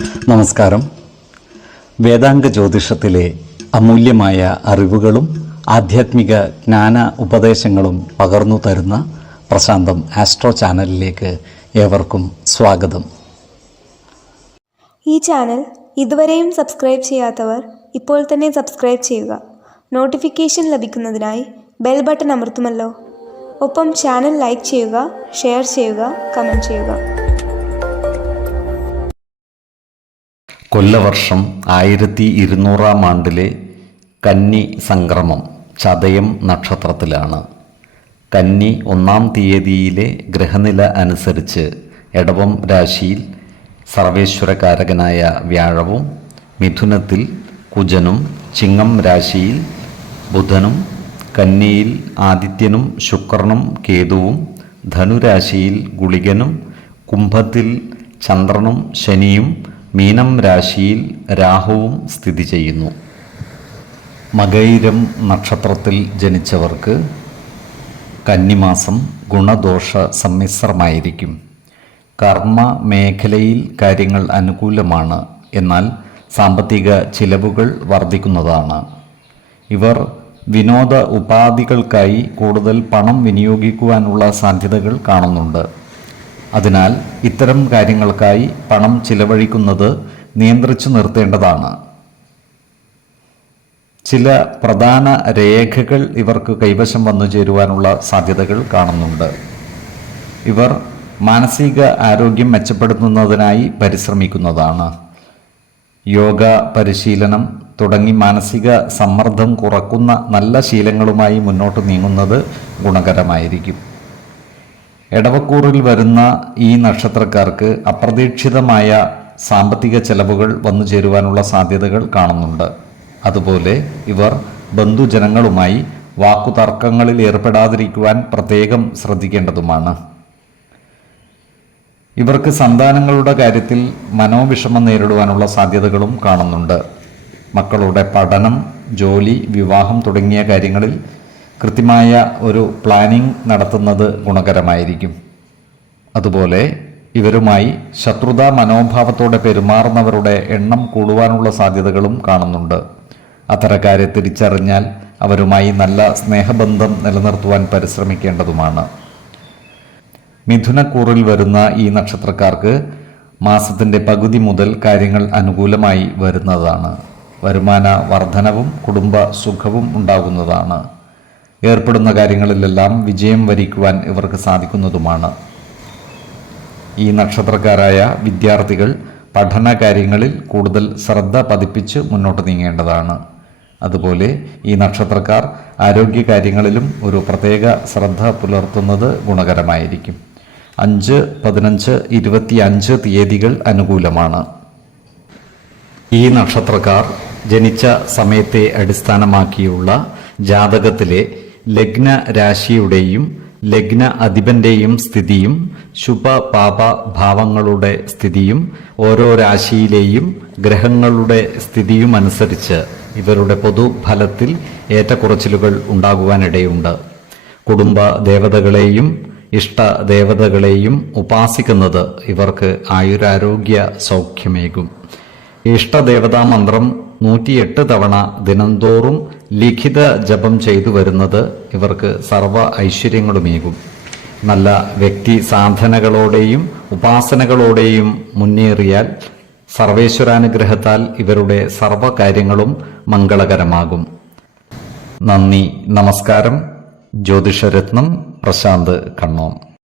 നമസ്കാരം. വേദാംഗ ജ്യോതിഷത്തിലെ അമൂല്യമായ അറിവുകളും ആധ്യാത്മിക ജ്ഞാന ഉപദേശങ്ങളും പകർന്നു തരുന്ന പ്രശാന്തം ആസ്ട്രോ ചാനലിലേക്ക് ഏവർക്കും സ്വാഗതം. ഈ ചാനൽ ഇതുവരെയും സബ്സ്ക്രൈബ് ചെയ്യാത്തവർ ഇപ്പോൾ തന്നെ സബ്സ്ക്രൈബ് ചെയ്യുക. നോട്ടിഫിക്കേഷൻ ലഭിക്കുന്നതിനായി ബെൽ ബട്ടൺ അമർത്തുമല്ലോ. ഒപ്പം ചാനൽ ലൈക്ക് ചെയ്യുക, ഷെയർ ചെയ്യുക, കമൻറ്റ് ചെയ്യുക. കൊല്ലവർഷം 1200 ആണ്ടിലെ കന്നി സംക്രമം ചതയം നക്ഷത്രത്തിലാണ്. കന്നി 1-ാം തീയതിയിലെ ഗ്രഹനില അനുസരിച്ച് എടവം രാശിയിൽ സർവേശ്വരകാരകനായ വ്യാഴവും, മിഥുനത്തിൽ കുജനും, ചിങ്ങം രാശിയിൽ ബുധനും, കന്നിയിൽ ആദിത്യനും ശുക്രനും കേതുവും, ധനുരാശിയിൽ ഗുളികനും, കുംഭത്തിൽ ചന്ദ്രനും ശനിയും, മീനം രാശിയിൽ രാഹുവും സ്ഥിതി ചെയ്യുന്നു. മകയിരം നക്ഷത്രത്തിൽ ജനിച്ചവർക്ക് കന്നിമാസം ഗുണദോഷ സമ്മിശ്രമായിരിക്കും. കർമ്മ മേഖലയിൽ കാര്യങ്ങൾ അനുകൂലമാണ്, എന്നാൽ സാമ്പത്തിക ചിലവുകൾ വർദ്ധിക്കുന്നതാണ്. ഇവർ വിനോദ ഉപാധികൾക്കായി കൂടുതൽ പണം വിനിയോഗിക്കുവാനുള്ള സാധ്യതകൾ കാണുന്നുണ്ട്. അതിനാൽ ഇത്തരം കാര്യങ്ങൾക്കായി പണം ചിലവഴിക്കുന്നത് നിയന്ത്രിച്ചു നിർത്തേണ്ടതാണ്. ചില പ്രധാന രേഖകൾ ഇവർക്ക് കൈവശം വന്നു ചേരുവാനുള്ള സാധ്യതകൾ കാണുന്നുണ്ട്. ഇവർ മാനസിക ആരോഗ്യം മെച്ചപ്പെടുത്തുന്നതിനായി പരിശ്രമിക്കുന്നതാണ്. യോഗ പരിശീലനം തുടങ്ങി മാനസിക സമ്മർദ്ദം കുറക്കുന്ന നല്ല ശീലങ്ങളുമായി മുന്നോട്ട് നീങ്ങുന്നത് ഗുണകരമായിരിക്കും. എടവക്കൂറിൽ വരുന്ന ഈ നക്ഷത്രക്കാർക്ക് അപ്രതീക്ഷിതമായ സാമ്പത്തിക ചെലവുകൾ വന്നു ചേരുവാനുള്ള സാധ്യതകൾ കാണുന്നുണ്ട്. അതുപോലെ ഇവർ ബന്ധുജനങ്ങളുമായി വാക്കുതർക്കങ്ങളിൽ ഏർപ്പെടാതിരിക്കുവാൻ പ്രത്യേകം ശ്രദ്ധിക്കേണ്ടതുമാണ്. ഇവർക്ക് സന്താനങ്ങളുടെ കാര്യത്തിൽ മനോവിഷമം നേരിടുവാനുള്ള സാധ്യതകളും കാണുന്നുണ്ട്. മക്കളുടെ പഠനം, ജോലി, വിവാഹം തുടങ്ങിയ കാര്യങ്ങളിൽ കൃത്യമായ ഒരു പ്ലാനിംഗ് നടത്തുന്നത് ഗുണകരമായിരിക്കും. അതുപോലെ ഇവരുമായി ശത്രുതാ മനോഭാവത്തോടെ പെരുമാറുന്നവരുടെ എണ്ണം കൂടുവാനുള്ള സാധ്യതകളും കാണുന്നുണ്ട്. അത്തരക്കാരെ തിരിച്ചറിഞ്ഞാൽ അവരുമായി നല്ല സ്നേഹബന്ധം നിലനിർത്തുവാൻ പരിശ്രമിക്കേണ്ടതുമാണ്. മിഥുനക്കൂറിൽ വരുന്ന ഈ നക്ഷത്രക്കാർക്ക് മാസത്തിൻ്റെ പകുതി മുതൽ കാര്യങ്ങൾ അനുകൂലമായി വരുന്നതാണ്. വരുമാന വർധനവും കുടുംബ സുഖവും ഉണ്ടാകുന്നതാണ്. ഏർപ്പെടുന്ന കാര്യങ്ങളിലെല്ലാം വിജയം വരിക്കുവാൻ ഇവർക്ക് സാധിക്കുന്നതുമാണ്. ഈ നക്ഷത്രക്കാരായ വിദ്യാർത്ഥികൾ പഠന കാര്യങ്ങളിൽ കൂടുതൽ ശ്രദ്ധ പതിപ്പിച്ച് മുന്നോട്ട് നീങ്ങേണ്ടതാണ്. അതുപോലെ ഈ നക്ഷത്രക്കാർ ആരോഗ്യ കാര്യങ്ങളിലും ഒരു പ്രത്യേക ശ്രദ്ധ പുലർത്തുന്നത് ഗുണകരമായിരിക്കും. 5, 15, 25 തീയതികൾ അനുകൂലമാണ്. ഈ നക്ഷത്രക്കാർ ജനിച്ച സമയത്തെ അടിസ്ഥാനമാക്കിയുള്ള ജാതകത്തിലെ ലഗ്ന രാശിയുടെയും ലഗ്ന അധിപന്റെയും സ്ഥിതിയും ശുഭപാപ ഭാവങ്ങളുടെ സ്ഥിതിയും ഓരോ രാശിയിലെയും ഗ്രഹങ്ങളുടെ സ്ഥിതിയും അനുസരിച്ച് ഇവരുടെ പൊതുഫലത്തിൽ ഏറ്റക്കുറച്ചിലുകൾ ഉണ്ടാകുവാനിടയുണ്ട്. കുടുംബ ദേവതകളെയും ഇഷ്ട ദേവതകളെയും ഉപാസിക്കുന്നത് ഇവർക്ക് ആയുരാരോഗ്യ സൗഖ്യമേകും. ഇഷ്ടദേവതാ മന്ത്രം 108 തവണ ദിനംതോറും ലിഖിത ജപം ചെയ്തു വരുന്നത് ഇവർക്ക് സർവ ഐശ്വര്യങ്ങളുമേകും. നല്ല വ്യക്തി സാധനകളോടെയും ഉപാസനകളോടെയും മുന്നേറിയാൽ സർവേശ്വരാനുഗ്രഹത്താൽ ഇവരുടെ സർവകാര്യങ്ങളും മംഗളകരമാകും. നന്ദി, നമസ്കാരം. ജ്യോതിഷരത്നം പ്രശാന്ത് കണ്ണോം.